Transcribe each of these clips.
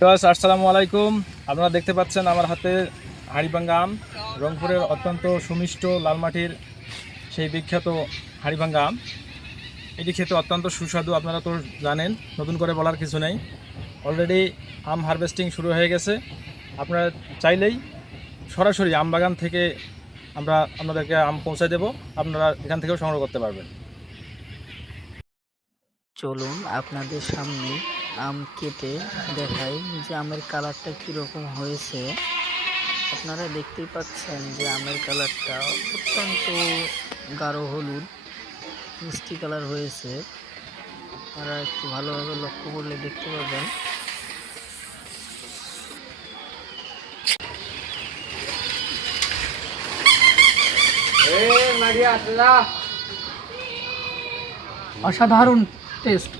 আসসালামু আলাইকুম। আপনারা দেখতে পাচ্ছেন আমার হাতে হাড়িভাঙ্গা আম, রংপুরের অত্যন্ত সুমিষ্ট লালমাটির সেই বিখ্যাত হাড়িভাঙ্গা আম। এটি খেতে অত্যন্ত সুস্বাদু, আপনারা তো জানেন, নতুন করে বলার কিছু নেই। অলরেডি আম হারভেস্টিং শুরু হয়ে গেছে। আপনারা চাইলেই সরাসরি আম বাগান থেকে আমরা আপনাদেরকে আম পৌঁছে দেব, আপনারা এখান থেকেও সংগ্রহ করতে পারবেন। চলুন আপনাদের সামনে আম কেটে দেখাই যে আমের কালারটা কীরকম হয়েছে। আপনারা দেখতেই পাচ্ছেন যে আমের কালারটা অত্যন্ত গাঢ় হলুদ মিষ্টি কালার হয়েছে। আপনারা একটু ভালোভাবে লক্ষ্য করলে দেখতে পাবেন। অসাধারণ টেস্ট।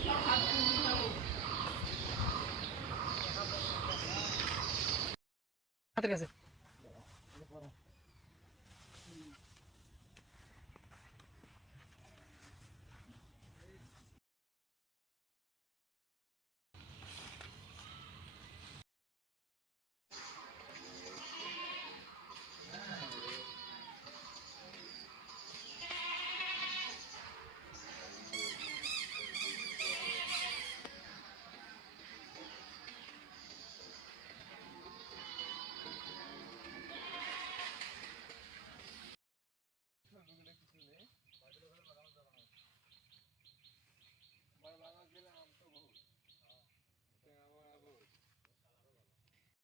হাতের কাছে